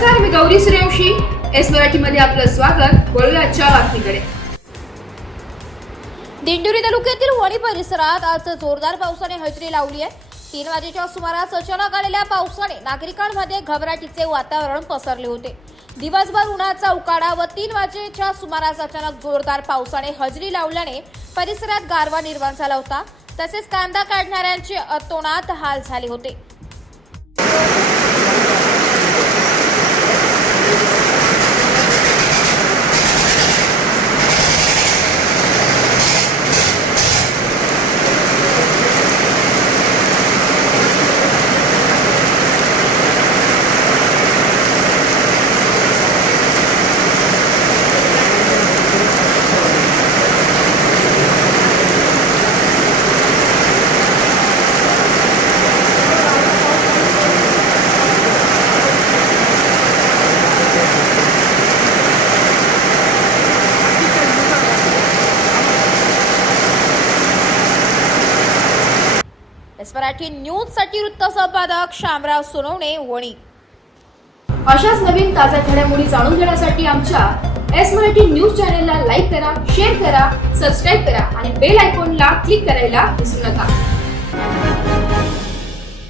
नमस्कार, मी गौरी सूर्यवंशी. एस मराठीमध्ये आपलं स्वागत. वळूया आजच्या बातमीकडे. दिंडोरी तालुक्यातील वणी परिसरात आज जोरदार पावसाने हजेरी लावली आहे. 3 वाजेच्या सुमारास अचानक आलेल्या पावसाने नागरिकांमध्ये घबराटीचे वातावरण पसरले होते. दिवसभर उन्हाचा उकाडा व 3 वाजेच्या सुमारास अचानक जोरदार पावसाने हजेरी लावल्याने परिसरात गारवा निर्माण झाला होता. तसेच कांदा काढणाऱ्यांचे अतोनात हाल झाले होते. एस मराठी न्यूज साठी वृत्त संपादक शामराव सोनवणे, वणी. अशाच नवीन ताज्या घडामोडी जाणून घेण्यासाठी आमच्या एस मराठी न्यूज चॅनलला लाईक करा, शेअर करा, सबस्क्राईब करा आणि बेल आयकॉनला क्लिक करायला विसरू नका.